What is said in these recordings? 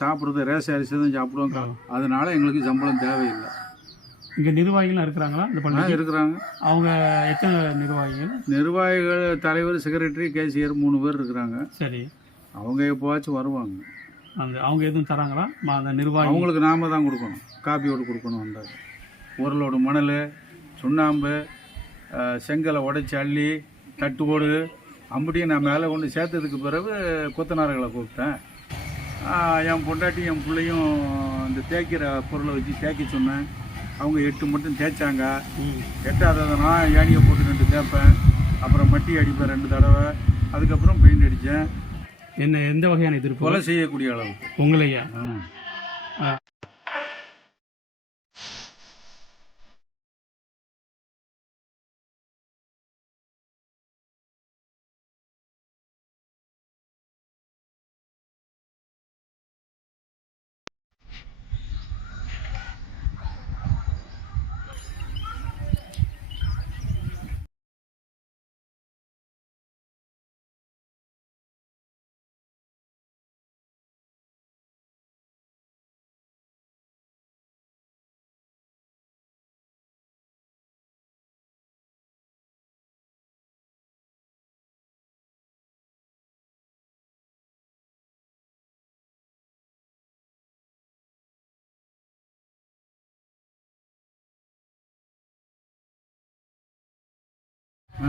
சாப்பிட்றது ரேஷன் அரிசி தான் சாப்பிடுவோம். அதனால எங்களுக்கு சம்பளம் தேவையில்லை. இங்கே நிர்வாகிகளாம் இருக்கிறாங்களா இந்த பள்ளிக்கு? இருக்கிறாங்க. அவங்க எத்தனை நிர்வாகிகள்? நிர்வாகிகள், தலைவர், செக்ரட்டரி, கேசியர் 3 பேர் இருக்கிறாங்க. சரி. அவங்க எப்போவாச்சும் வருவாங்க. அவங்க எதுவும் தராங்களா அந்த நிர்வாகி? அவங்களுக்கு நாம தான் கொடுக்கணும், காப்பியோடு கொடுக்கணும். வந்தாங்க ஒரு லோடு மணல், சுண்ணாம்பு, செங்கலை உடைச்சி அள்ளி தட்டுவோடு அம்படியும் நான் மேலே கொண்டு சேர்த்ததுக்கு பிறகு கொத்தனார்களை கூப்பிட்டேன். என் பொண்டாட்டி என் பிள்ளையும் இந்த தேய்க்கிற பொருளை வச்சு தேய்க்க சொன்னேன். அவங்க 8 மட்டும் தேய்ச்சாங்க. 8ஆவது நான் ஏணியை போட்டு 2 தேய்ப்பேன், அப்புறம் மட்டி அடிப்பேன் 2 தடவை, அதுக்கப்புறம் பெயிண்ட் அடித்தேன். என்ன எந்த வகையான எதிர்ப்பு? கொலை செய்யக்கூடிய அளவுக்கு. உங்களையா?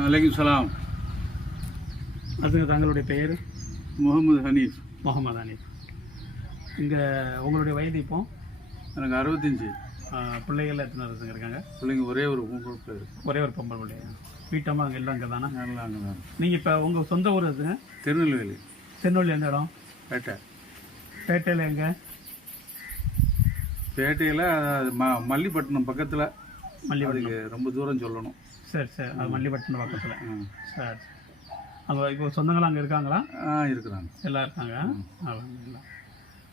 அலைக்கும் சலாம். அதுங்க தங்களுடைய பெயர்? முகமது ஹனீஃப். முகமது ஹனீஃப். இங்கே உங்களுடைய வயது இப்போ? எனக்கு 65. பிள்ளைகள் எத்தனை இருக்காங்க? பிள்ளைங்க ஒரே ஒரு பொம்பளை பிள்ளை. ஒரே ஒரு பொம்பளை பிள்ளைங்க. வீட்டம்மா அங்கே எல்லாம் அங்கே தானே? எல்லாம் அங்கே தான். நீங்கள் இப்போ உங்கள் சொந்த ஊர் எதுங்க? திருநெல்வேலி. திருநெல்வேலி எந்த இடம்? பேட்டை. பேட்டையில் எங்கே? பேட்டையில் மல்லிப்பட்டினம் பக்கத்தில். மல்லிப்பட்டினம் ரொம்ப தூரம் சொல்லணும். சரி சரி. அது மல்லிப்பட்டினம் பக்கத்தில். சரி. அங்கே இப்போ சொந்தங்களாம் அங்கே இருக்காங்களா? இருக்கிறாங்க. எல்லாம் இருக்காங்க.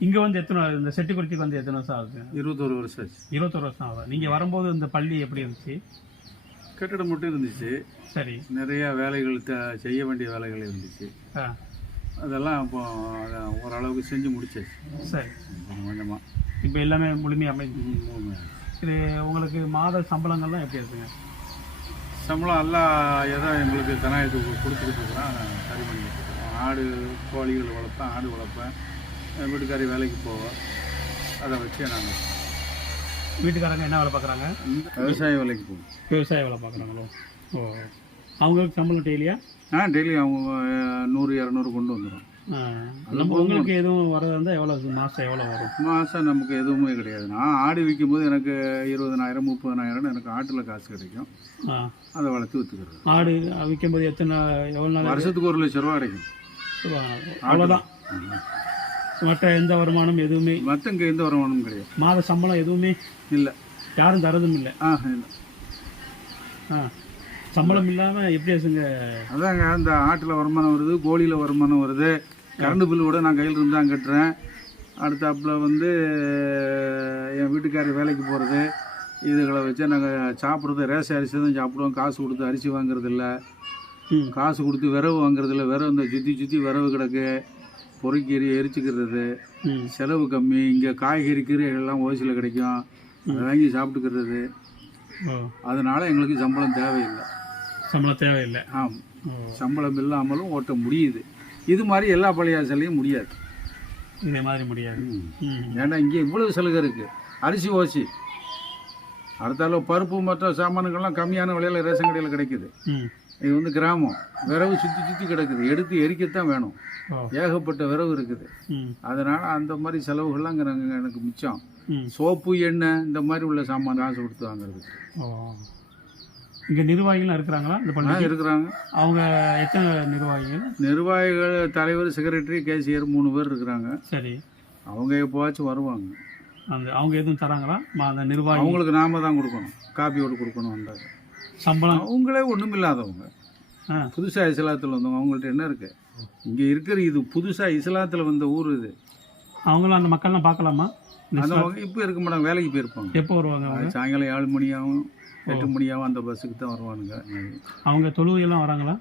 இங்கே வந்து எத்தனை, இந்த செட்டிக்குறிச்சிக்கு வந்து எத்தனை வருஷம் ஆகுது? 21 வருஷம் ஆச்சு. 21 வருஷம் ஆகுது. நீங்கள் வரும்போது இந்த பள்ளி எப்படி இருந்துச்சு? கட்டிடம் மட்டும் இருந்துச்சு. சரி. நிறைய வேலைகள் செய்ய வேண்டிய வேலைகள் இருந்துச்சு. அதெல்லாம் இப்போ ஓரளவுக்கு செஞ்சு முடிச்சாச்சு. சரி. கொஞ்சமாக இப்போ எல்லாமே முழுமையாக அமைஞ்சு. இது உங்களுக்கு மாத சம்பளங்கள்லாம் எப்படி இருக்குங்க? சம்பளம் எல்லாம் ஏதோ எங்களுக்கு தனாயத்துக்கு கொடுத்துக்கிட்டு இருக்கிறோம். சரி பண்ணிக்கிட்டு இருக்கோம். ஆடு கோழிகள் வளர்ப்பேன், ஆடு வளர்ப்பேன். வீட்டுக்காரி வேலைக்கு போவேன். அதை வச்சு நாங்கள். வீட்டுக்காரங்க என்ன வேலை பார்க்குறாங்க? விவசாய வேலைக்கு போவோம். விவசாய வேலை பார்க்குறாங்களோ? ஓ. அவங்களுக்கு சம்பளம் டெய்லியா? டெய்லி அவங்க 100-200 கொண்டு வந்துடும். உங்களுக்கு எதுவும் வரதா இருந்தால் எவ்வளோ மாதம் எவ்வளோ வரும்? மாதம் நமக்கு எதுவுமே கிடையாது. நான் ஆடு விற்கும்போது எனக்கு 20,000-30,000 எனக்கு ஆட்டில் காசு கிடைக்கும். அதை வளர்த்து விற்றுக்கிறது. ஆடு விற்கும்போது எவ்வளோ நாள்? வருஷத்துக்கு 1 லட்ச ரூபா கிடைக்கும். அவ்வளோதான். மற்ற எந்த வருமானம் எதுவுமே? மற்ற இங்கே எந்த வருமானமும் கிடையாது. மாத சம்பளம் எதுவுமே இல்லை? யாரும் தரதும் இல்லை? இல்லை. சம்பளம் இல்லாமல் எப்படி ஆச்சுங்க? அதாங்க, அந்த ஆட்டில் வருமானம் வருது, கோழியில் வருமானம் வருது. கரண்ட் பில்லு கூட நான் கையில் இருந்து தான் கட்டுறேன். அடுத்தாப்பில் வந்து என் வீட்டுக்காரி வேலைக்கு போகிறது. இதுகளை வச்சு நாங்கள் சாப்பிட்றது ரேஷன் அரிசி தான் சாப்பிடுவோம். காசு கொடுத்து அரிசி வாங்குறது இல்லை, காசு கொடுத்து விரவு வாங்குறது இல்லை. விரவு இந்த சுற்றி விரவு கிடக்கு, பொறுக்கீரி எரிச்சுக்கிறது. செலவு கம்மி. இங்கே காய்கறி கீரைகள்லாம் ஓசியில் கிடைக்கும், அதை வாங்கி சாப்பிட்டுக்கிறது. அதனால் எங்களுக்கு சம்பளம் தேவையில்லை. சம்பளம் தேவையில்லை. சம்பளம் இல்லாமலும் ஓட்ட முடியுது. இது மாதிரி எல்லா பள்ளியாசலையும் முடியாது. இந்த மாதிரி முடியாது. ஏன்னா இங்கே இவ்வளவு சலுகை இருக்குது. அரிசி ஓசி, அடுத்தால பருப்பு மற்ற சாமான்கள்லாம் கம்மியான விலையில் ரேஷன் கடையில் கிடைக்குது. இது வந்து கிராமம். விரவு சுற்றி கிடக்குது, எடுத்து எரிக்கத்தான் வேணும். ஏகப்பட்ட விரவு இருக்குது. அதனால் அந்த மாதிரி செலவுகள்லாம் இங்கே எனக்கு மிச்சம். சோப்பு, எண்ணெய், இந்த மாதிரி உள்ள சாமான் காசு கொடுத்து வாங்குறது. இங்கே நிர்வாகிகளாம் இருக்கிறாங்களா இந்த பள்ளிக்கு? இருக்கிறாங்க. அவங்க எத்தனை நிர்வாகிகள்? நிர்வாகிகள், தலைவர், செக்ரட்டரி, கேசியர் 3 பேர் இருக்கிறாங்க. சரி. அவங்க எப்போவாச்சும் வருவாங்க. அவங்க எதுவும் தராங்களா அந்த நிர்வாகி? அவங்களுக்கு நாம தான் கொடுக்கணும், காப்பியோடு கொடுக்கணும். வந்தாங்க. சம்பளம் அவங்களே ஒன்றும் இல்லாதவங்க, புதுசாக இஸ்லாத்தில் வந்தவங்க. அவங்கள்ட்ட என்ன இருக்குது? இங்கே இருக்கிற இது புதுசாக இஸ்லாத்தில் வந்த ஊர் இது. அவங்களும் அந்த மக்கள்லாம் பார்க்கலாமா? அந்த இப்போ இருக்க மாட்டாங்க, வேலைக்கு போயிருப்பாங்க. எப்போ வருவாங்க? சாயங்காலம் 7 மணியாகவும் 8 மணியாகவும் அந்த பஸ்ஸுக்கு தான் வருவானுங்க. அவங்க தொழுகையெல்லாம் வராங்களா?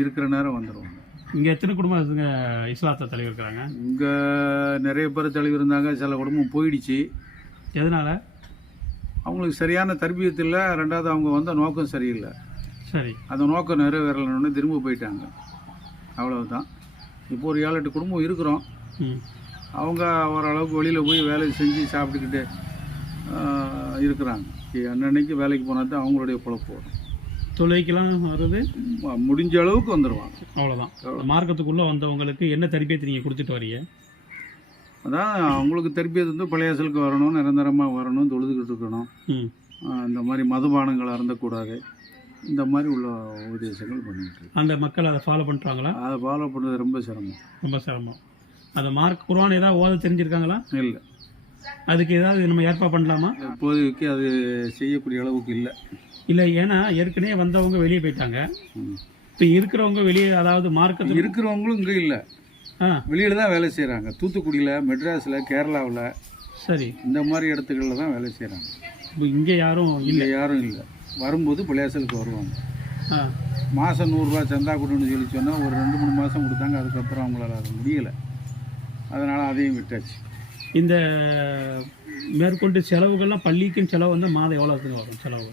இருக்கிற நேரம் வந்துடுவாங்க. இங்கே எத்தனை குடும்பம் இருக்குங்க இஸ்லாத்தை தழுவி இருக்கிறாங்க? இங்கே நிறைய பேர் தழுவி இருந்தாங்க, சில குடும்பம் போயிடுச்சு. எதனால? அவங்களுக்கு சரியான தர்பியத்து இல்லை, ரெண்டாவது அவங்க வந்த நோக்கம் சரியில்லை. சரி, அந்த நோக்கம் நிறைவேறலன்னு திரும்ப போயிட்டாங்க, அவ்வளவுதான். இப்போ ஒரு 7-8 குடும்பம் இருக்கிறோம். அவங்க ஓரளவுக்கு வெளியில் போய் வேலை செஞ்சு சாப்பிட்டுக்கிட்டு இருக்கிறாங்க. அன்னன்னைக்கு வேலைக்கு போனால் தான் அவங்களுடைய பொழப்பு வரும். தொழுகைக்கெல்லாம் வருது முடிஞ்ச அளவுக்கு வந்துடுவாங்க, அவ்வளோதான். மார்க்கத்துக்குள்ளே வந்தவங்களுக்கு என்ன தர்பியத்தை நீங்கள் கொடுத்துட்டு வரீங்க? அதான் அவங்களுக்கு தர்பியத்து வந்து பழையாசலுக்கு வரணும், நிரந்தரமாக வரணும், தொழுதுகிட்டு இருக்கணும், இந்த மாதிரி மதுபானங்கள் அருந்தக்கூடாது, இந்த மாதிரி உள்ள உபதேசங்கள் பண்ணிட்டு இருக்கு. அந்த மக்கள் அதை ஃபாலோ பண்ணுறாங்களா? அதை ஃபாலோ பண்ணுறது ரொம்ப சிரமம். ரொம்ப சிரமம். அந்த மார்க் குர்ஆன் ஏதாவது ஓத தெரிஞ்சிருக்காங்களா? இல்லை. அதுக்கு ஏதாவது நம்ம ஏற்பாடு பண்ணலாமா? இப்போதைக்கு அது செய்யக்கூடிய அளவுக்கு இல்லை. இல்லை, ஏன்னா ஏற்கனவே வந்தவங்க வெளியே போயிட்டாங்க. இப்போ இருக்கிறவங்க வெளியே, அதாவது மார்க்கத்தில் இருக்கிறவங்களும் இங்கே இல்லை, வெளியில் தான் வேலை செய்கிறாங்க. தூத்துக்குடியில், மெட்ராஸில், கேரளாவில், சரி, இந்த மாதிரி இடத்துகளில் தான் வேலை செய்கிறாங்க. இப்போ இங்கே யாரும் இல்லை? யாரும் இல்லை. வரும்போது பழையாசலுக்கு வருவாங்க. மாதம் 100 ரூபா சந்தா கொடுன்னு சொல்லி சொன்னால் ஒரு 2-3 மாதம் கொடுத்தாங்க. அதுக்கப்புறம் அவங்களால அது முடியலை, அதனால் அதையும் விட்டாச்சு. இந்த மேற்கொண்டு செலவுகள்லாம் பள்ளிக்குன்னு செலவு வந்து மாதம் எவ்வளோத்துக்கு வரும் செலவு?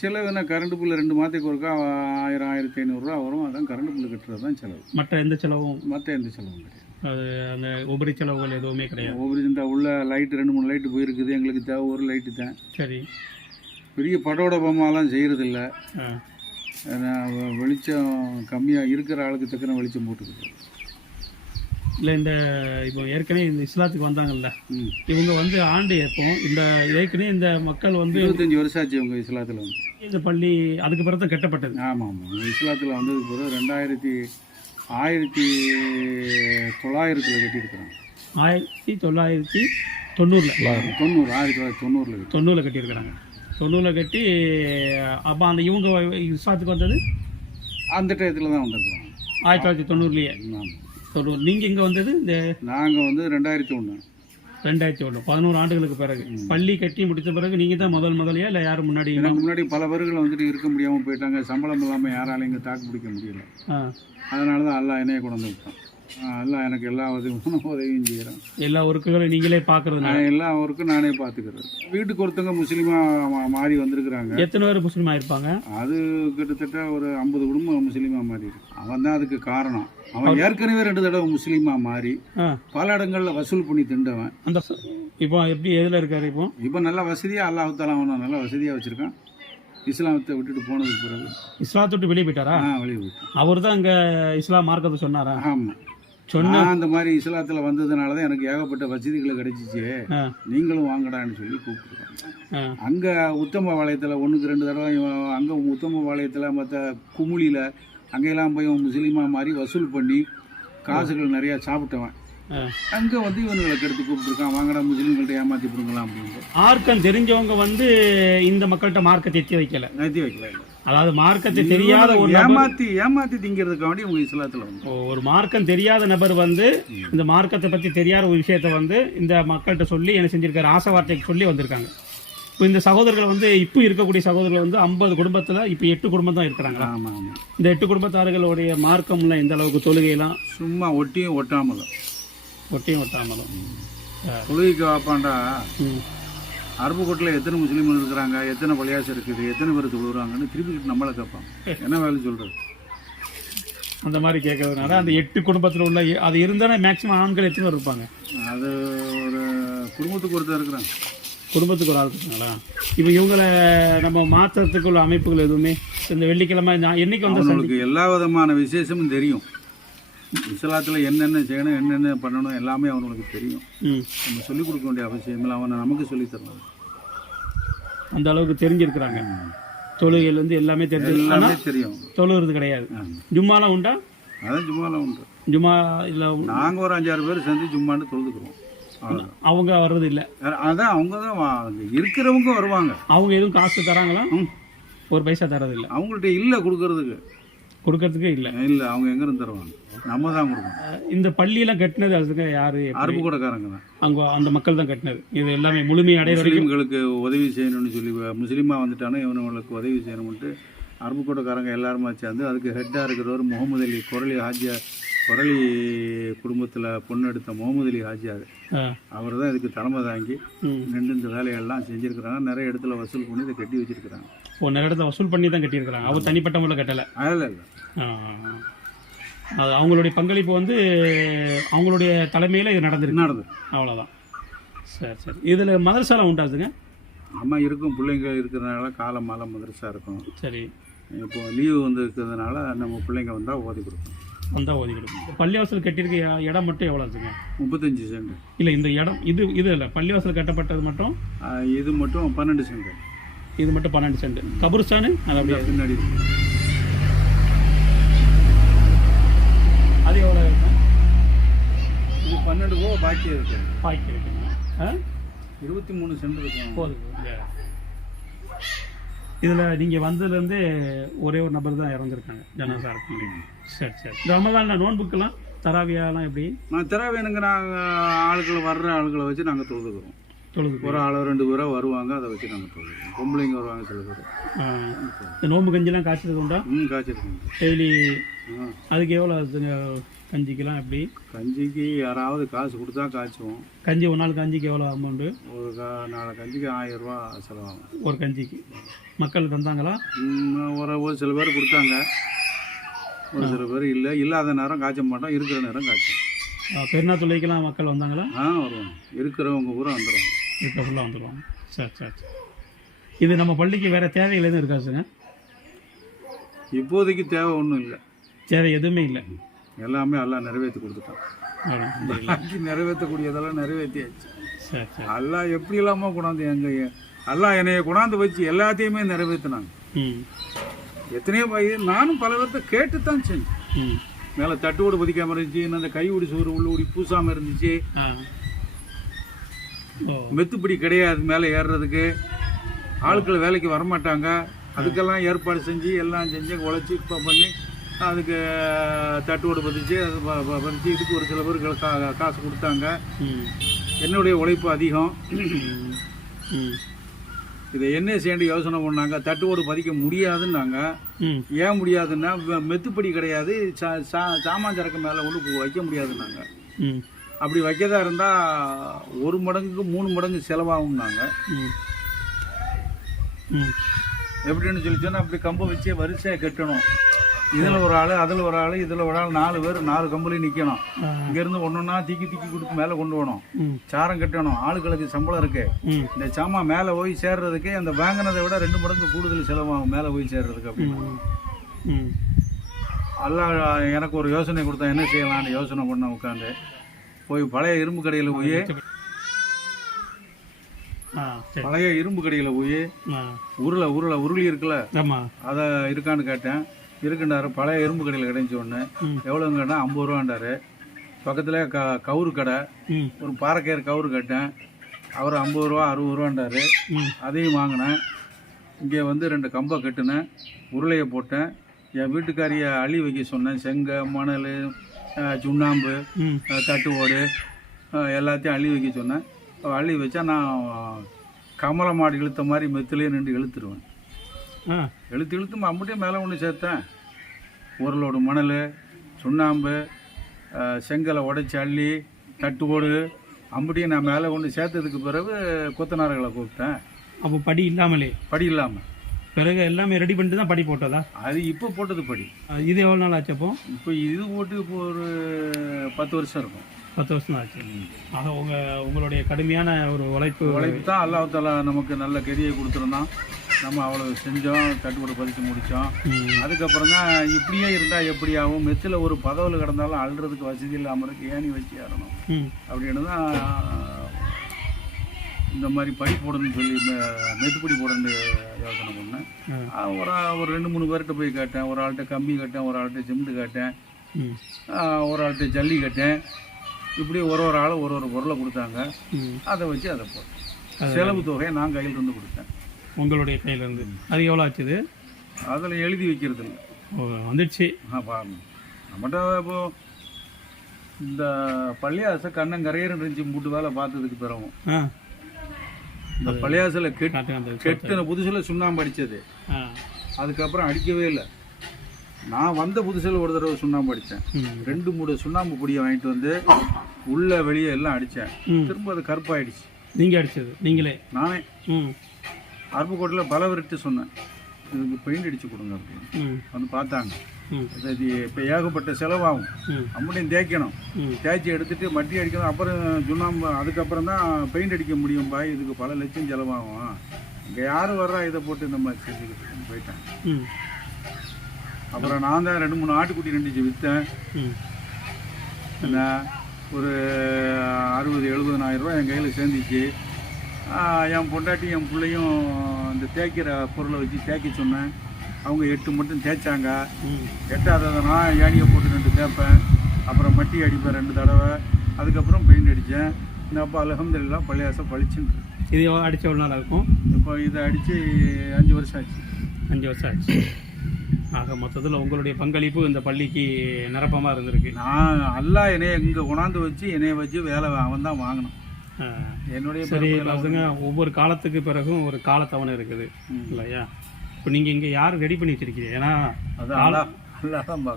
செலவுனா கரண்ட் பில்லு 2 மாதத்துக்கு ஒருக்கா 1000-1500 ரூபா வரும். அதான் கரண்ட் பில்லு கட்டுறது தான் செலவு. மற்ற எந்த செலவும்? மற்ற எந்த செலவும் கிடையாது. அது அந்த உபரி செலவுகள் எதுவுமே கிடையாது. உபரி இந்த உள்ள லைட்டு 2-3 லைட்டு போயிருக்குது, எங்களுக்கு தேவை ஒரு லைட்டு தான். சரி, பெரிய படோட பொம்மாலாம் செய்கிறதில்ல. ஏன்னா வெளிச்சம் கம்மியாக இருக்கிற ஆளுக்கு தக்கன வெளிச்சம் போட்டுக்கிட்டு. இல்லை, இந்த இப்போ ஏற்கனவே இந்த இஸ்லாத்துக்கு வந்தாங்கல்ல, இவங்க வந்து ஆண்டு ஏற்போம். இந்த ஏற்கனவே இந்த மக்கள் வந்து 25 வருஷம் ஆச்சு இவங்க இஸ்லாத்தில் வந்து. இந்த பள்ளி அதுக்கு பிறகு தான் கட்டப்பட்டது. ஆமாம் ஆமாம், இஸ்லாத்தில் வந்ததுக்கு பிறகு 1900 கட்டியிருக்கிறாங்க. 1990 1990 கட்டியிருக்கிறாங்க. 90 கட்டி அப்போ அந்த இவங்க இஸ்லாத்துக்கு வந்தது அந்த டயத்தில் தான் வந்திருக்கிறாங்க, 1990. 90. நீங்கள் இங்கே வந்தது இந்த நாங்கள் வந்து 2001. 11 ஆண்டுகளுக்கு பிறகு பள்ளி கட்டி முடித்த பிறகு நீங்கள் தான் முதலையா இல்லை யாரும் முன்னாடி? எனக்கு முன்னாடி பல பேர்கள் வந்துட்டு இருக்க முடியாமல் போயிட்டாங்க. சம்பளம் இல்லாமல் யாராலையும் இங்கே தாக்கு பிடிக்க முடியல. அதனால தான் அல்லாஹ் என்னைய கொண்டு வந்து விட்டான். அல்லாஹ் எனக்கு எல்லா உதவியும் செய்கிறேன். எல்லா ஒர்க்குகளும் நீங்களே பார்க்குறது? எல்லா ஒர்க்கும் நானே பார்த்துக்கிறது. வீட்டுக்கு ஒருத்தவங்க முஸ்லீமாக மாறி வந்திருக்கிறாங்க. எத்தனை பேர் முஸ்லீமாக இருப்பாங்க? அது கிட்டத்தட்ட ஒரு 50 குடும்பம் முஸ்லீமாக மாறி இருக்கு. அவன் தான் அதுக்கு காரணம். அவன் ஏற்கனவே 2 தடவை முஸ்லீமாக மாறி பல இடங்களில் வசூல் பண்ணி திண்டவன். அந்த இப்போ எப்படி எதில் இருக்காரு? இப்போ நல்லா வசதியாக அல்லாஹ் தஆலா அவனை நல்லா வசதியாக வச்சுருக்கான். இஸ்லாமத்தை விட்டுட்டு போனதுக்கு பிறகு இஸ்லாத்தை விட்டு வெளியே போயிட்டாரா? வெளியே போயிட்டான். அவர் தான் இங்கே இஸ்லாம் மார்க்கத்தை சொன்னாரா? ஆமாம், சொன்னா அந்த மாதிரி இஸ்லாத்தில் வந்ததுனால தான் எனக்கு ஏகப்பட்ட வசதிகளை கிடைச்சிச்சு, நீங்களும் வாங்கடான்னு சொல்லி கூப்பிட்டுருக்காங்க. அங்கே உத்தம பாளையத்தில் 1-2 தடவை அங்கே உத்தம பாளையத்தில் மற்ற குமுளியில் அங்கெல்லாம் போய் முஸ்லீமாக மாதிரி வசூல் பண்ணி காசுகள் நிறையா சாப்பிட்டவன். அங்கே வந்து இவனுங்களுக்கு எடுத்து கூப்பிட்டுருக்கான், வாங்கடா முஸ்லீம்கள்ட்ட ஏமாற்றி போடுங்களாம் அப்படின்ட்டு. மார்க்கம் தெரிஞ்சவங்க வந்து இந்த மக்கள்கிட்ட மார்க்கத்தை எத்தி வைக்கல. அதாவது மார்க்கத்தை தெரியாத ஒரு ஏமாத்தி திங்கிறதுக்காண்டி இவங்க இஸ்லாத்தில் வந்து ஒரு மார்க்கம் தெரியாத நபர் வந்து இந்த மார்க்கத்தை பற்றி தெரியாத ஒரு விஷயத்த வந்து இந்த மக்கள்கிட்ட சொல்லி என்ன செஞ்சிருக்காரு, ஆசை வார்த்தைக்கு சொல்லி வந்திருக்காங்க. இப்போ இந்த சகோதரர்கள் வந்து இப்போ இருக்கக்கூடிய சகோதரர்கள் வந்து 50 குடும்பத்தில் இப்போ 8 குடும்பம் தான் இருக்கிறாங்க. இந்த 8 குடும்பத்தார்களுடைய மார்க்கம்லாம் இந்த அளவுக்கு தொழுகையெல்லாம் சும்மா ஒட்டியும் ஒட்டாமலும் தொழுகைக்கு வாப்பாண்டா. அருப்புக்கோட்டில் எத்தனை முஸ்லீம்கள் இருக்கிறாங்க, எத்தனை பள்ளியாசம் இருக்குது, எத்தனை பேர் தொழுகிறாங்கன்னு திருப்பிக்கிட்டு நம்மளை கேட்பான். என்ன வேலை சொல்கிறது? அந்த மாதிரி கேட்கறதுனால அந்த 8 குடும்பத்தில் உள்ள அது இருந்தாலும் மேக்ஸிமம் ஆண்கள் எத்தனை பேர் இருப்பாங்க? அது ஒரு குடும்பத்துக்கு ஒருத்தர் இருக்கிறாங்க. குடும்பத்துக்கு ஒரு ஆள் இருக்காங்களா? இப்போ இவங்களை நம்ம மாற்றத்துக்குள்ள அமைப்புகள் எதுவுமே இந்த வெள்ளிக்கிழமை என்னைக்கு வந்து அவங்களுக்கு எல்லா விதமான விசேஷமும் தெரியும். இஸ்லாத்தில் என்னென்ன செய்யணும், என்னென்ன பண்ணணும் எல்லாமே அவங்களுக்கு தெரியும். நம்ம சொல்லிக் கொடுக்க வேண்டிய அவசியம் இல்லை, அவனை நமக்கு சொல்லித் தரணும். அந்த அளவுக்கு தெரிஞ்சிருக்கிறாங்க. தொழுகையில் வந்து எல்லாமே தெரியும். தொழுகிறது கிடையாது. ஜும்மாலாம் உண்டா? அதான் ஜும்மாலாம் உண்டு. ஜும்மா இல்லை, நாங்கள் ஒரு 5-6 பேர் சேர்ந்து ஜும்மான்னு தொழுதுக்குறோம். அவங்க வர்றது இல்லை. அதான் அவங்க தான் இருக்கிறவங்க வருவாங்க. அவங்க எதுவும் காசு தராங்களா? ஒரு பைசா தரதில்லை. அவங்கள்ட்ட இல்லை கொடுக்கறதுக்கு இல்லை. அவங்க எங்கேருந்து தருவாங்க? நம்ம தான் கொடுக்கணும். இந்த பள்ளியெல்லாம் கட்டினது அதுக்கு யாரு? அருப்புக்கோட்டைக்காரங்க தான். அங்கே அந்த மக்கள் தான் கட்டினது. இது எல்லாமே முழுமையை அடைய முஸ்லீம்களுக்கு உதவி செய்யணும்னு சொல்லி முஸ்லீமாக வந்துட்டானோ இவனுங்களுக்கு உதவி செய்யணும்ட்டு அருப்புக்கோட்டைக்காரங்க எல்லாருமா சேர்ந்து அதுக்கு ஹெட்டாக இருக்கிறவர் முகமது அலி குரலி குடும்பத்தில் பொண்ணு எடுத்த முகமது அலி ஹாஜியார். அவர் தான் இதுக்கு தலைமை தாங்கி நின்று இந்த வேலையெல்லாம் செஞ்சுருக்கிறாங்க. நிறைய இடத்துல வசூல் பண்ணி இதை கட்டி வச்சிருக்கிறாங்க. நிறைய இடத்துல வசூல் பண்ணி தான் கட்டியிருக்கிறாங்க. அவர் தனிப்பட்ட முறையில் கட்டலை. அதில் இல்லை, அது அவங்களுடைய பங்களிப்பு வந்து அவங்களுடைய தலைமையில் இது நடந்தது. அவ்வளோதான். சரி சரி. இதில் மதரசாலாம் உண்டாதுங்க? ஆமாம், இருக்கும். பிள்ளைங்க இருக்கிறதுனால காலை மாலை மதரசா இருக்கும். சரி. இப்போ லீவு வந்து இருக்கிறதுனால நம்ம பிள்ளைங்க வந்தால் ஓதி கொடுப்போம். ஓதி கொடுக்கும். பள்ளிவாசல் கட்டியிருக்க இடம் மட்டும் எவ்வளோ இருக்குங்க? 35 சென்ட். இல்லை, இந்த இடம் இது இல்லை, பள்ளிவாசல் கட்டப்பட்டது மட்டும் இது மட்டும் 12 சென்ட். இது மட்டும் 12 சென்ட். கபருஸ்தானு அது அப்படியே பின்னாடி. அது எவ்வளோ இருக்கு? இது 12 பாக்கி இருக்கு. பாக்கி இருக்குங்க. 23 சென்ட் இருக்கும். போதும். இதில் நீங்கள் வந்ததுலேருந்து ஒரே ஒரு நபர் தான் இறந்துருக்காங்க, ஜனாசா இருப்பாங்க. சரி சரி. இந்த ரமதானில் நோன்புக்கெல்லாம் தராவியாலாம் எப்படி? நான் தராவியனுங்க நாங்கள் வர்ற ஆளுகளை வச்சு நாங்கள் தொழுதுக்கிறோம். ஒரு ஆளோ 2 பேரோ வருவாங்க, அதை வச்சு நாங்கள் தொழுதுக்கிறோம். பொம்பளைங்க வருவாங்க சில பேர். இந்த நோன்பு கஞ்சிலாம் காய்ச்சது உண்டா? காய்ச்சிருக்கோங்க டெய்லி. அதுக்கு எவ்வளோ கஞ்சிக்கெல்லாம் எப்படி? கஞ்சிக்கு யாராவது காசு கொடுத்தா காய்ச்சுவோம். கஞ்சி ஒரு நாள் கஞ்சிக்கு எவ்வளோ அமௌண்ட்டு? ஒரு 4 கஞ்சிக்கு 1000 ரூபா செலவாகும். ஒரு கஞ்சிக்கு மக்கள் தந்தாங்களா? ஒரு சில பேர் கொடுத்தாங்க, ஒரு சில பேர் இல்லை. இல்லாத நேரம் காய்ச்ச மாட்டோம், இருக்கிற நேரம் காய்ச்சோம். பெருநா தொல்லைக்கெல்லாம் மக்கள் வந்தாங்களா? வருவாங்க. இருக்கிறவங்க பூரா வந்துடுவாங்க. இருக்க ஃபுல்லாக வந்துடுவாங்க. சரி சரி சரி. இது நம்ம பள்ளிக்கு வேறு தேவைகள் எதுவும் இருக்காதுங்க? இப்போதைக்கு தேவை ஒன்றும் இல்லை. தேவை எதுவுமே இல்லை. எல்லாமே எல்லாம் நிறைவேற்றி கொடுத்துட்டோம். நிறைவேற்றக்கூடியதெல்லாம் நிறைவேற்றியாச்சு. சரி சரி. எல்லாம் எப்படி இல்லாமல் கொண்டாந்து எல்லாம் என்னைய கொண்டாந்து வச்சு எல்லாத்தையுமே நிறைவேற்றினாங்க. எத்தனையோ நானும் பல பேர்த்த கேட்டு தான் செஞ்சேன். மேலே தட்டுவோடு பதிக்காமல் இருந்துச்சு, அந்த கை உடி சோறு உள்ள உடி பூசாமல் இருந்துச்சு, மெத்துப்படி கிடையாது மேலே ஏறுறதுக்கு, ஆட்கள் வேலைக்கு வரமாட்டாங்க. அதுக்கெல்லாம் ஏற்பாடு செஞ்சு எல்லாம் செஞ்சு உழைச்சி இப்போ பண்ணி அதுக்கு தட்டுவோடு பதிச்சு அது பதிச்சு இதுக்கு ஒரு சில பேருக்கு காசு கொடுத்தாங்க. என்னுடைய உழைப்பு அதிகம். இதை என்ன செய்ய யோசனை பண்ணாங்க, தட்டுவோடு பதிக்க முடியாதுன்னாங்க. ஏன் முடியாதுன்னா மெத்துப்படி கிடையாது, சாமான் சரக்கு மேலே கொண்டு வைக்க முடியாதுன்னாங்க. அப்படி வைக்கதா இருந்தால் 1 மடங்குக்கு 3 மடங்கு செலவாகும்னாங்க. எப்படின்னு சொல்லி சொன்னால் அப்படி கம்பை வச்சே வரிசையாக கட்டணும். இதில் ஒரு ஆள், அதில் ஒரு ஆள், இதில் ஒரு ஆள், 4 பேர் 4 கம்பெனி நிற்கணும். இங்கேருந்து ஒன்றொன்னா தீக்கி கொடுத்து மேலே கொண்டு போகணும். சாரம் கட்டணும். ஆளுகளுக்கு சம்பளம் இருக்கு. இந்த சாமான் மேலே போய் சேர்றதுக்கு அந்த வாங்கினதை விட 2 மடங்கு கூடுதல் செலவாகும் மேலே போய் சேர்றதுக்கு. அப்படின்னு எல்லாம் எனக்கு ஒரு யோசனை கொடுத்தா என்ன செய்யலாம்னு யோசனை பண்ண உட்காந்து போய் பழைய இரும்பு கடையில் போய் உருளி இருக்குல்ல, அதை இருக்கான்னு கேட்டேன். இருக்குண்டாரு. பழைய இரும்பு கடையில் கிடைச்ச ஒன்று. எவ்வளோங்கன்னா 50 ரூபாண்டாரு. பக்கத்தில் கவுரு கடை, ஒரு பாறைக்கயிறு கவுரு கேட்டேன். அவர் 50 ரூபா 60 ரூபாண்டாரு. அதையும் வாங்கினேன். இங்கே வந்து 2 கம்பை கட்டினேன், உருளையை போட்டேன். என் வீட்டுக்காரியை அள்ளி வைக்க சொன்னேன். செங்கல், மணல், சுண்ணாம்பு, தட்டு ஓடு எல்லாத்தையும் அள்ளி வைக்க சொன்னேன். அள்ளி வச்சா நான் கமல மாடு இழுத்த மாதிரி மெத்துலேயே நின்று இழுத்துருவேன். இழுத்து அம்புட்டே மேலே ஒன்று சேர்த்தேன். ஒரு லோடு மணல், சுண்ணாம்பு, செங்கலை உடைச்சி அள்ளி தட்டு ஓடு அம்புட்டியும் நான் மேலே ஒன்று சேர்த்ததுக்கு பிறகு கொத்தனார்களை கூப்பிட்டேன். அப்போ படி இல்லாமல் பிறகு எல்லாமே ரெடி பண்ணிட்டு தான் படி போட்டதா? அது இப்போ போட்டது படி. இது எவ்வளோ நாள் ஆச்சு? இப்போ இது போட்டு இப்போ ஒரு 10 வருஷம் இருக்கும். 10 வருஷம் தான் ஆச்சு. ஆக உங்களுடைய கடுமையான ஒரு உழைப்பு தான் அல்லாஹ் தஆலா நமக்கு நல்ல கெதியை கொடுத்துருந்தான். நம்ம அவ்வளோ செஞ்சோம், தட்டுப்படி பதிச்சு முடித்தோம். அதுக்கப்புறம் தான் இப்படியே இருந்தால் எப்படி ஆகும், மெத்தில் ஒரு பதவில் கிடந்தாலும் அழுறதுக்கு வசதி இல்லாமல் இருக்கு, ஏணி வச்சு ஏறணும் அப்படின்னு தான் இந்த மாதிரி படி போடணும்னு சொல்லி மெத்துப்படி போடணுன்னு யோசனை பண்ணேன். ஒரு 2-3 பேர்கிட்ட போய் கேட்டேன். ஒரு ஆள்கிட்ட கம்பி கேட்டேன், ஒரு ஆள்கிட்ட சிமெண்ட் கேட்டேன், ஒரு ஆள்கிட்ட ஜல்லி கேட்டேன். இப்படி ஒரு ஆள் ஒரு பொருளை கொடுத்தாங்க. அதை வச்சு அதை போட்டேன். செலவு தொகையை நான் கையிலிருந்து கொடுத்தேன். உங்களுடைய கையிலேருந்து? அது எவ்வளோ ஆச்சுது? அதில் எழுதி வைக்கிறது இல்லை, வந்துடுச்சு. நம்மகிட்ட இப்போ இந்த பள்ளியாசை கண்ணங்கரையர் இருந்துச்சு. மூட்டு வேலை பார்த்ததுக்கு பிறகும் இந்த பள்ளியாசில் கெட்டின புதுசில் சுண்ணாம்பு அடித்தது. அதுக்கப்புறம் அடிக்கவே இல்லை. நான் வந்த புதுசில் ஒரு தடவை சுண்ணாம்பு அடித்தேன். 2-3 சுண்ணாம்பு பொடியை வாங்கிட்டு வந்து உள்ள வெளியே எல்லாம் அடித்தேன். திரும்ப அது கருப்பாயிடுச்சு. நீங்கள் அடித்தது நீங்களே? நானே அருப்புக்கோட்டையில் பல விரட்டு சொன்னேன், இதுக்கு பெயிண்ட் அடித்து கொடுங்க அப்படின்னு. வந்து பார்த்தாங்க. இது இப்போ ஏகப்பட்ட செலவாகும், அப்படியும் தேய்க்கணும், தேய்ச்சி எடுத்துட்டு மட்டி அடிக்கணும், அப்புறம் சுண்ணாம்பு, அதுக்கப்புறம் தான் பெயிண்ட் அடிக்க முடியும்பா, இதுக்கு பல லட்சம் செலவாகும், இங்கே யாரும் வர்றா இதை போட்டு நம்ம செஞ்சுக்கிட்டு போயிட்டேன். அப்புறம் நான் தான் 2-3 ஆட்டுக்குட்டி 2 விற்றேன். என்ன ஒரு 60-70,000 ரூபா என் கையில் சேர்ந்துச்சு. என் பொண்டாட்டி என் பிள்ளையும் இந்த தேய்க்கிற பொருளை வச்சு தேய்க்க சொன்னேன். அவங்க 8 மட்டும் தேய்ச்சாங்க. 8ஆவது நான் ஏணியை போட்டு 2 தேய்ப்பேன், அப்புறம் மட்டி அடிப்பேன் 2 தடவை, அதுக்கப்புறம் பெயிண்ட் அடித்தேன். இந்த அப்போ அல்ஹம்துலில்லாஹ் பள்ளியாசம் பளிச்சுன்னு. இது அடித்த ஒரு நாள் இருக்கும். இப்போ இதை அடித்து 5 வருஷம் ஆச்சு. 5 வருஷம் ஆச்சு. ஆக மொத்தத்தில் உங்களுடைய பங்களிப்பு இந்த பள்ளிக்கு நிரப்பமாக இருந்திருக்கு. நான் அல்லாஹ் என்னைய இங்கே கொண்டாந்து வச்சு என்னைய வச்சு வேலை அவன் தான் வாங்கணும். என்னுடைய சரி பசங்க, ஒவ்வொரு காலத்துக்கு பிறகும் ஒரு காலத்தவணை இருக்குது இல்லையா? இப்போ நீங்கள் இங்கே யாரும் ரெடி பண்ணி வச்சிருக்கீங்க? ஏன்னா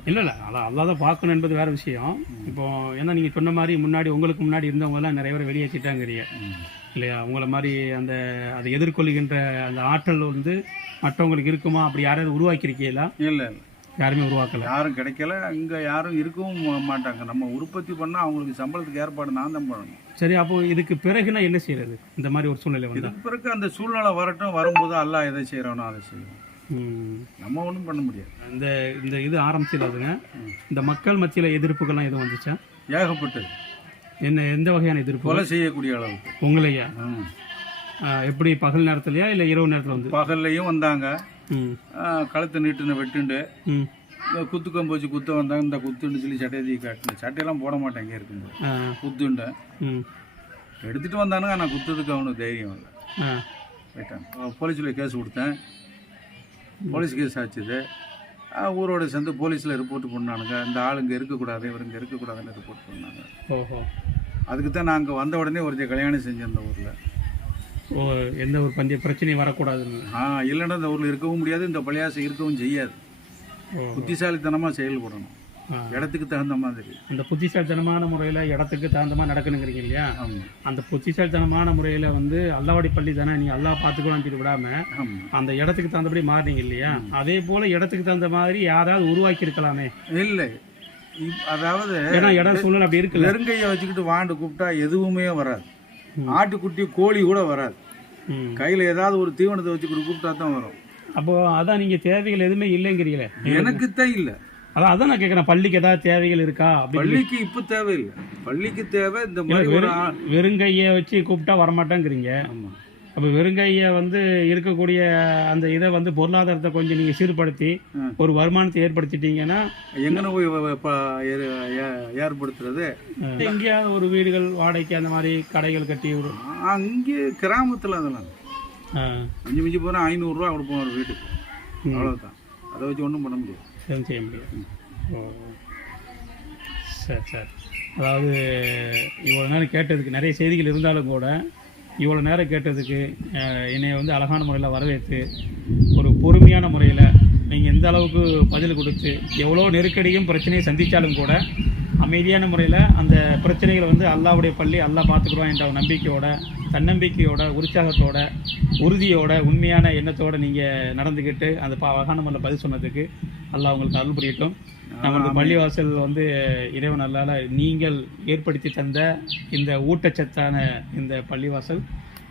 இல்லை அல்லா தான் பார்க்கணும் என்பது வேறு விஷயம். இப்போ ஏன்னா நீங்கள் சொன்ன மாதிரி முன்னாடி உங்களுக்கு முன்னாடி இருந்தவங்கலாம் நிறைய பேர் வெளியேற்றிட்டாங்கிறீங்க இல்லையா? உங்களை மாதிரி அதை எதிர்கொள்கின்ற அந்த ஆற்றல் வந்து மற்றவங்களுக்கு இருக்குமா? அப்படி யாராவது உருவாக்கியிருக்கீங்களா? இல்லை, யாருமே உருவாக்கல, யாரும் கிடைக்கல, இங்கே யாரும் இருக்கவும் மாட்டாங்க. நம்ம உற்பத்தி பண்ணால் அவங்களுக்கு சம்பளத்துக்கு ஏற்பாடு நான் தான் பண்ணணும். சரி, அப்போ இதுக்கு பிறகுனா என்ன செய்யறது? இந்த மாதிரி ஒரு சூழ்நிலை வந்து இதுக்கு பிறகு அந்த சூழ்நிலை வரட்டும், வரும்போது அல்லாஹ் எதை செய்யறானோ அதை செய்யணும். நம்ம ஒன்றும் பண்ண முடியாது. இந்த இது ஆரம்பிச்சிடாதுங்க. இந்த மக்கள் மத்தியில் எதிர்ப்புகள்லாம் எதுவும் வந்துச்சா? ஏகப்பட்டது. எந்த வகையான எதிர்ப்பு? கொலை செய்யக்கூடிய அளவுக்கு. உங்களையா? எப்படி பகல் நேரத்துலையா இல்லை இரவு நேரத்தில்? வந்து பகல்லையும் வந்தாங்க, கழுத்தை நீட்டுன்னு வெட்டுண்டு குத்துக்கம் போச்சு, குத்த வந்தாங்க, இந்த குத்துன்னு சொல்லி சட்டையை காட்டினேன். சட்டையெல்லாம் போட மாட்டேன் இங்கே இருக்கும்போது. குத்துண்ட எடுத்துகிட்டு வந்தானுங்க, நான் குத்துறதுக்கு அவனுக்கு தைரியம் இல்லை, போயிட்டாங்க. போலீஸில் கேஸ் கொடுத்தேன், போலீஸ் கேஸ் ஆச்சுது. ஊரோட சேர்ந்து போலீஸில் ரிப்போர்ட் பண்ணானுங்க, இந்த ஆள் இங்கே இருக்கக்கூடாது, இவர் இங்கே இருக்கக்கூடாதுன்னு ரிப்போர்ட் பண்ணாங்க. ஓஹோ, அதுக்கு தான் நான் அங்கே வந்த உடனே ஒருத்தர் கல்யாணம் செஞ்சேன் இந்த ஊரில். எந்த ஒரு பஞ்ச பிரச்சனையும் வரக்கூடாதுன்னு. இல்லைன்னா இந்த ஊரில் இருக்கவும் முடியாது, இந்த பள்ளியாசம் இருக்கவும் செய்யாது. புத்திசாலித்தனமாக செயல்படணும், இடத்துக்கு தகுந்த மாதிரி. அந்த புத்திசாலித்தனமான முறையில் இடத்துக்கு தகுந்த மாதிரி நடக்கணுங்கிறீங்க இல்லையா? அந்த புத்திசாலித்தனமான முறையில் வந்து அல்லாவாடி பள்ளி தானே, நீங்கள் அல்லா பார்த்துக்கலாம்னு சொல்லி விடாமல் அந்த இடத்துக்கு தகுந்தபடி மாறினீங்க இல்லையா? அதே போல் இடத்துக்கு தகுந்த மாதிரி யாராவது உருவாக்கி இருக்கலாமே? இல்லை, அதாவது ஏன்னா இடம் சூழ்நிலை அப்படி இருக்குல்ல. வெறுங்கையை வச்சுக்கிட்டு வாண்டு கூப்பிட்டா எதுவுமே வராது. ஆட்டுக்குட்டி கோழி கூட வராது. கையில் ஏதாவது ஒரு தீவனத்தை வச்சுக்கிட்டு கூப்பிட்டா தான் வரும். அப்போ அதான் நீங்கள் தேவைகள் எதுவுமே இல்லைங்கிறீங்களே? எனக்கு தான் இல்லை. அதான் நான் கேட்குறேன், பள்ளிக்கு ஏதாவது தேவைகள் இருக்கா? பள்ளிக்கு இப்போ தேவையில்லை. பள்ளிக்கு தேவை இந்த மாதிரி வெறுங்கையை வச்சு கூப்பிட்டா வரமாட்டேங்கிறீங்க. அப்போ வெறுங்கையை வந்து இருக்கக்கூடிய அந்த இதை வந்து பொருளாதாரத்தை கொஞ்சம் நீங்கள் சீர்படுத்தி ஒரு வருமானத்தை ஏற்படுத்திட்டீங்கன்னா எங்கன்னு போய் ஏற்படுத்துறது? எங்கேயாவது ஒரு வீடுகள் வாடகைக்கு அந்த மாதிரி கடைகள் கட்டி அங்கே கிராமத்தில் அதெல்லாம் மிஞ்சி போனால் 500 ரூபா கொடுப்போம் ஒரு வீட்டுக்கு, அவ்வளோதான். அதை வச்சு ஒன்றும் பண்ண முடியாது, செய்ய முடியாது. சரி சரி. அதாவது இவ்வளோ நேரம் கேட்டதுக்கு நிறைய செய்திகள் இருந்தாலும் கூட இவ்வளோ நேரம் கேட்டதுக்கு என்னை வந்து அழகான முறையில் வரவேற்று ஒரு பொறுமையான முறையில் நீங்கள் எந்த அளவுக்கு பதில் கொடுத்து எவ்வளோ நெருக்கடியும் பிரச்சனையை சந்தித்தாலும் கூட அமைதியான முறையில் அந்த பிரச்சனைகளை வந்து அல்லாவுடைய பள்ளி அல்லா பார்த்துக்குறோம் என்ற நம்பிக்கையோட, தன்னம்பிக்கையோட, உற்சாகத்தோட, உறுதியோட, உண்மையான எண்ணத்தோடு நீங்கள் நடந்துக்கிட்டு அந்த அழகான முறையில் பதில் சொன்னதுக்கு அல்லாஹ் உங்களுக்கு அருள் புரியட்டும். நமது பள்ளிவாசல் வந்து இறைவன் அல்லால நீங்கள் ஏற்படுத்தி தந்த இந்த ஊட்டச்சத்தான இந்த பள்ளிவாசல்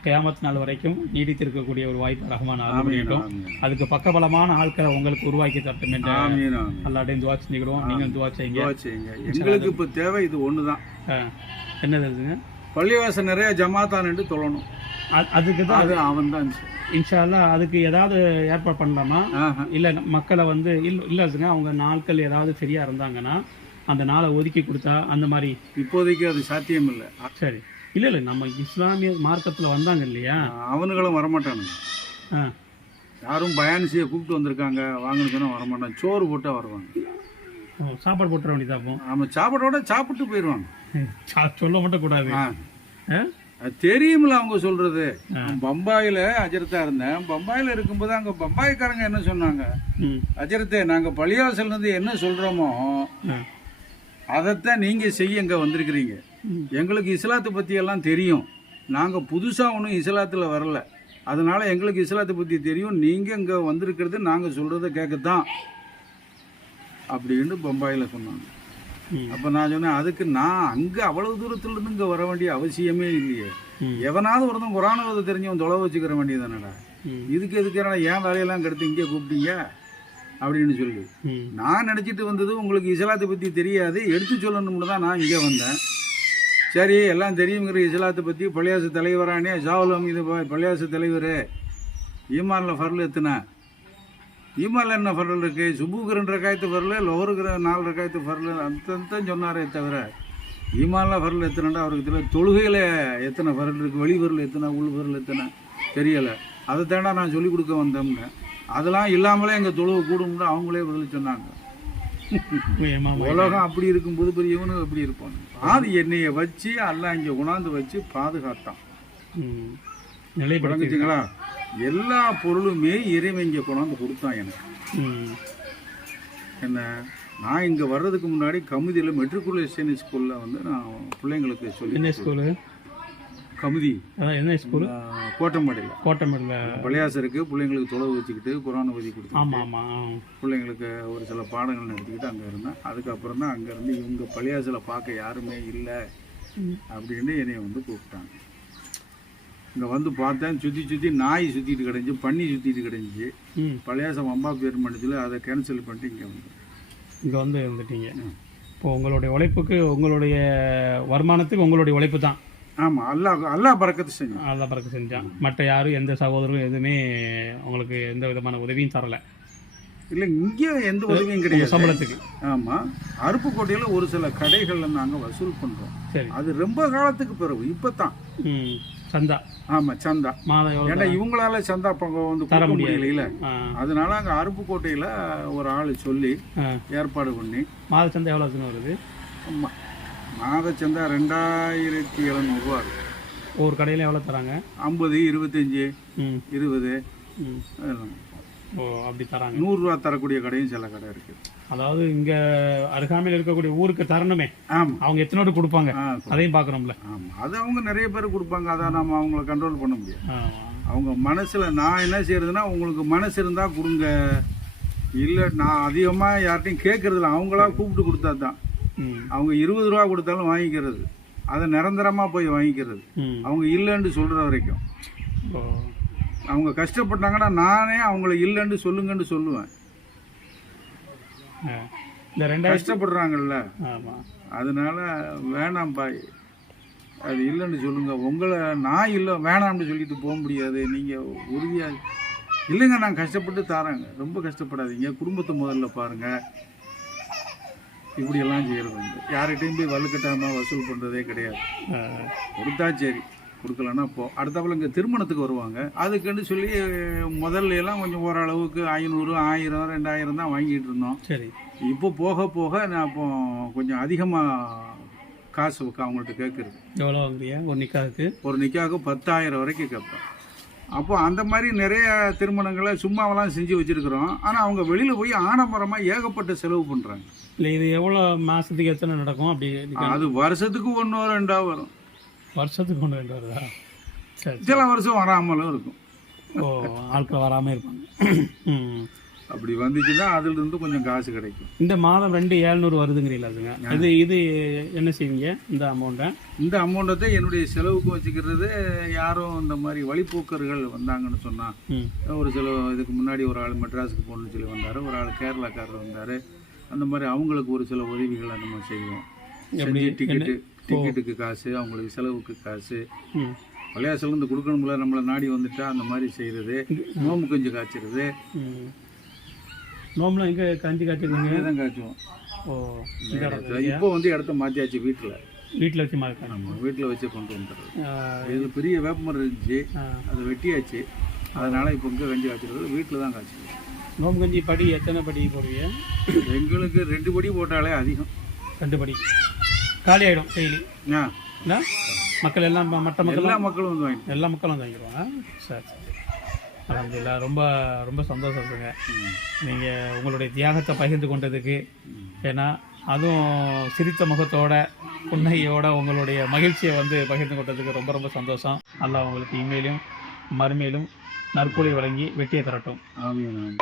கியாமத் நாள் வரைக்கும் நீடித்திருக்கக்கூடிய ஒரு வாய்ப்பு ரஹ்மான் ஆரம்பிட்டோம். அதுக்கு பக்கபலமான ஆட்களை உங்களுக்கு உருவாக்கி தரட்டும் என்று அல்லாட்டையும் துவா செஞ்சுக்கிறோம். நீங்கள் துவா செய்யுங்க. எங்களுக்கு இப்போ தேவை இது ஒன்று தான். என்னது அதுங்க? பள்ளிவாசல் நிறைய ஜமாத்தான் என்று சொல்லணும். அதுக்கு தான் அது அவன் தான் இன்ஷா அல்லாஹ். அதுக்கு ஏதாவது ஏற்பாடு பண்ணலாமா? இல்லை மக்களை வந்து இல்லைங்க அவங்க நாட்கள் ஏதாவது சரியாக இருந்தாங்கன்னா அந்த நாளை ஒதுக்கி கொடுத்தா அந்த மாதிரி? இப்போதைக்கு அது சாத்தியம் இல்லை. சரி, இல்லை நம்ம இஸ்லாமிய மார்க்கத்தில் வந்தாங்க இல்லையா, அவனுங்களும் வரமாட்டானுங்க. யாரும் பயான் செய்ய கூப்பிட்டு வந்திருக்காங்க, வாங்கன்னு சொன்னால் வரமாட்டாங்க. சோறு போட்டால் வருவாங்க, சாப்பாடு போட்டுற வேண்டியதாப்போம். ஆமாம், சாப்பாடோட சாப்பிட்டு போயிடுவாங்க. சொல்ல மட்டும் கூடாது. அது தெரியுமில்ல அவங்க சொல்றது. பம்பாயில அஜரத்தா இருந்தேன். பம்பாயில இருக்கும்போது அங்க பம்பாய்க்காரங்க என்ன சொன்னாங்க, அஜரத்தே நாங்க பள்ளிவாசல்ல இருந்து என்ன சொல்றோமோ அதைத்தான் நீங்க செய்ய இங்க வந்திருக்கிறீங்க. எங்களுக்கு இஸ்லாத்தை பத்தி எல்லாம் தெரியும். நாங்க புதுசா ஒன்றும் இஸ்லாத்துல வரல. அதனால எங்களுக்கு இஸ்லாத்தை பத்தி தெரியும். நீங்க இங்க வந்திருக்கிறது நாங்க சொல்றதை கேட்கத்தான் அப்படின்னு பம்பாயில சொன்னாங்க. அப்ப நான் சொன்னேன், அதுக்கு நான் அங்க அவ்வளவு தூரத்துல இருந்து இங்க வர வேண்டிய அவசியமே இல்லையே. எவனாவது ஒருத்தன் குரான் ஓத தெரிஞ்சவன் தொலை வச்சுக்கிற வேண்டியதானடா. இதுக்கு எதுக்கு ஏன் வேலையெல்லாம் கெடுத்து இங்கே கூப்பிட்டீங்க அப்படின்னு சொல்லி நான் நினைச்சிட்டு வந்தது உங்களுக்கு இஸ்லாத்தை பத்தி தெரியாது, எடுத்து சொல்லணும்னு தான் நான் இங்கே வந்தேன். சரி எல்லாம் தெரியுங்கிற இஸ்லாத்தை பத்தி பள்ளியாசு தலைவரானே ஜாவுல் அமீது பள்ளியாசு தலைவர் ஈமான்ல ஃபர்ல் எத்தனை, ஈமான்ல என்ன ஃபர்ல் இருக்கு, சுபுக்கு 2 ரக்காயத்து ஃபர்ல், லோருக்கு 4 ரக்காயத்து ஃபர்ல் அந்த சொன்னாரே தவிர ஈமான்ல ஃபர்ல் எத்தனைண்டா அவருக்கு தெரியல. தொழுகையில எத்தனை ஃபர்ல் இருக்கு, வெளி ஃபர்ல் எத்தனை, உள் ஃபர்ல் எத்தனை தெரியலை. அதை தாண்டா நான் சொல்லிக் கொடுக்க வந்தோம்னு. அதெல்லாம் இல்லாமலே எங்கள் தொழுவை கூடும்னு அவங்களே பதில் சொன்னாங்க. உலகம் அப்படி இருக்கும்போது பெரியவனும் எப்படி இருப்பான். அது என்னைய வச்சு எல்லாம் இங்கே கொண்டாந்து வச்சு பாதுகாத்தான். விளங்குச்சுங்களா? எல்லா பொருளுமே இறைவன் இங்கே கொண்டாந்து கொடுத்தான் எனக்கு. என்ன நான் இங்கே வர்றதுக்கு முன்னாடி கமுதியில் மெட்ரிகுலேஷன் ஸ்கூலில் வந்து நான் பிள்ளைங்களுக்கு சொல்லி கமுதி என்ன ஸ்கூல் கோட்டமேடியில் பள்ளியாசருக்கு பிள்ளைங்களுக்கு தொலைவு வச்சுக்கிட்டு குரான் ஓதி கொடுத்து பிள்ளைங்களுக்கு ஒரு சில பாடங்கள் நடத்திக்கிட்டு அங்கே இருந்தேன். அதுக்கப்புறம் தான் அங்கேருந்து இவங்க பள்ளியாசில் பார்க்க யாருமே இல்லை அப்படின்னு என்னை வந்து கூப்பிட்டாங்க. இங்கே வந்து பார்த்தேன், சுற்றி நாய் சுற்றிட்டு கிடஞ்சி, பன்னி சுற்றிட்டு கிடஞ்சி. பள்ளியாசம் அம்பா பேர் மண்டத்தில் அதை கேன்சல் பண்ணிட்டு இங்கே வந்துட்டீங்க. இப்போ உங்களுடைய உழைப்புக்கு, உங்களுடைய வருமானத்துக்கு உங்களுடைய உழைப்பு தான். ஆமாம், அல்லாஹ் பரக்கத்து செஞ்சான். அல்லாஹ் பரக்கத்து செஞ்சான். மற்ற யாரும் எந்த சகோதரரும் எதுவுமே உங்களுக்கு எந்த விதமான உதவியும் தரலை. இல்லை, இங்கே எந்த உதவியும் கிடையாது சம்பளத்துக்கு. ஆமாம், அருப்புக்கோட்டையில் ஒரு சில கடைகளில் நாங்கள் வசூல் பண்ணுறோம். சரி, அது ரொம்ப காலத்துக்கு பிறகு இப்போ தான் சந்தா. ஆமாம், சந்தா மாதம். ஏன்னா இவங்களால சந்தா வந்து தர முடியல. அதனால அங்கே அருப்புக்கோட்டையில் ஒரு ஆள் சொல்லி ஏற்பாடு பண்ணி மாத சந்தா எவ்வளோ வருது? ஆமாம், மாத சந்தா 2700 ரூபா. ஒரு கடையில் எவ்வளோ தராங்க? 50, 25, 20 ஓ அப்படி தராங்க. 100 ரூபா தரக்கூடிய கடையும் சில கடை இருக்கு. அதாவது இங்க அருகாமையில் இருக்கக்கூடிய ஊருக்கு தரணுமே. ஆமா, அவங்க எத்தனோடு கொடுப்பாங்க அதையும் பார்க்கணும்ல. ஆமா, அது அவங்க நிறைய பேர் கொடுப்பாங்க. அதை நம்ம அவங்கள கண்ட்ரோல் பண்ண முடியாது. அவங்க மனசுல நான் என்ன செய்யறதுன்னா, உங்களுக்கு மனசு இருந்தா கொடுங்க, இல்லை நான் அதிகமாக யார்ட்டையும் கேட்கறதில்ல. அவங்களா கூப்பிட்டு கொடுத்தா தான். அவங்க 20 ரூபா கொடுத்தாலும் வாங்கிக்கிறது, அதை நிரந்தரமா போய் வாங்கிக்கிறது. அவங்க இல்லைன்னு சொல்ற வரைக்கும். அவங்க கஷ்டப்பட்டாங்கன்னா நானே அவங்கள இல்லைன்னு சொல்லுங்கன்னு சொல்லுவேன். கஷ்டப்படுறாங்கல்ல, அதனால வேணாம் பாய், அது இல்லைன்னு சொல்லுங்க. உங்களை நான் இல்லை வேணாம்னு சொல்லிட்டு போக முடியாது. நீங்கள் உறுதியாக இல்லைங்க, நான் கஷ்டப்பட்டு தரேங்க, ரொம்ப கஷ்டப்படாதீங்க, குடும்பத்தை முதல்ல பாருங்க. இப்படியெல்லாம் செய்கிறது உண்டு. யார்கிட்டையும் போய் வலுக்கட்டாமல் வசூல் பண்ணுறதே கிடையாது. கொடுத்தா சரி, கொடுக்கலன்னா போ. அடுத்தப்பல இங்கே திருமணத்துக்கு வருவாங்க. அதுக்குன்னு சொல்லி முதல்ல எல்லாம் கொஞ்சம் ஓரளவுக்கு 500, 1000, 2000 தான் வாங்கிட்டு இருந்தோம். சரி, இப்போ போக போக நான் இப்போ கொஞ்சம் அதிகமாக காசு அவங்கள்ட்ட கேட்குறது. எவ்வளோ வாங்குறியா ஒரு நிக்காவுக்கு? ஒரு நிக்காவுக்கு 10,000 வரைக்கும் கேட்பேன். அப்போ அந்த மாதிரி நிறைய திருமணங்களை சும்மாவெல்லாம் செஞ்சு வச்சுருக்குறோம். ஆனால் அவங்க வெளியில் போய் ஆடம்பரமாக ஏகப்பட்ட செலவு பண்ணுறாங்க. இல்லை, இது எவ்வளோ மாதத்துக்கு எத்தனை நடக்கும்? அப்படி அது வருஷத்துக்கு 1 2 வரும். வருஷத்துக்கு 1 2 வருதா? சரி, சில வருஷம் வராமலும் இருக்கும். ஓ, ஆட்கள் வராமல் இருப்பாங்க. அப்படி வந்துச்சுன்னா அதுலேருந்து கொஞ்சம் காசு கிடைக்கும். இந்த மாதம் 2700 வருதுங்கிறீங்களா? இது என்ன செய்வீங்க இந்த அமௌண்ட்டை? இந்த அமௌண்ட்டை என்னுடைய செலவுக்கு வச்சுக்கிறது. யாரும் இந்த மாதிரி வழிபோக்கர்கள் வந்தாங்கன்னு சொன்னால், ஒரு சில இதுக்கு முன்னாடி ஒரு ஆள் மெட்ராஸுக்கு போகணுன்னு சொல்லி வந்தார், ஒரு ஆள் கேரளாக்காரர் வந்தார். அந்த மாதிரி அவங்களுக்கு ஒரு சில உதவிகளை நம்ம செய்வோம். டிக்கெட்டுக்கு காசு, அவங்களுக்கு செலவுக்கு காசு, பள்ளியாசலேருந்து கொடுக்கணும்ல, நம்மளை நாடி வந்துட்டா அந்த மாதிரி செய்கிறது. நோம்பு கஞ்சி காய்ச்சிறது. நோம்புலாம் இங்கே கஞ்சி காய்ச்சிருக்கீங்க? தான் காய்ச்சுவோம். ஓ, இப்போ வந்து இடத்த மாற்றியாச்சு. வீட்டில் வச்சு மாற்ற. நம்ம வீட்டில் வச்சு கொண்டு வந்துடுறது. இது பெரிய வேப்பமரம் இருந்துச்சு, அதை வெட்டியாச்சு. அதனால் இப்போ இங்கே கஞ்சி காய்ச்சிருக்கிறது வீட்டில் தான் காய்ச்சிருக்கோம். நோம்பு கஞ்சி படி எத்தனை படி போடுவீங்க? எங்களுக்கு 2 படி போட்டாலே அதிகம். 2 படி காலி ஆகிடும் டெய்லி. என்ன மக்கள் எல்லாம் மற்ற மக்கள் எல்லா மக்களும் வந்து வாங்கிட்டு எல்லா மக்களும் வந்து வாங்கிடுவாங்க. சரி சரி. அல்ஹம்துலில்லாஹ். ரொம்ப ரொம்ப சந்தோஷங்க நீங்கள் உங்களுடைய தியாகத்தை பகிர்ந்து கொண்டதுக்கு. ஏன்னா அதுவும் சிரித்த முகத்தோட புன்னகையோட உங்களுடைய மகிழ்ச்சியை வந்து பகிர்ந்து கொண்டதுக்கு ரொம்ப ரொம்ப சந்தோஷம். அல்லாஹ் உங்களுக்கு இனிமேலும் மறுமையிலும் நற்கூலி வழங்கி வெற்றியை தரட்டும். ஆமீன்.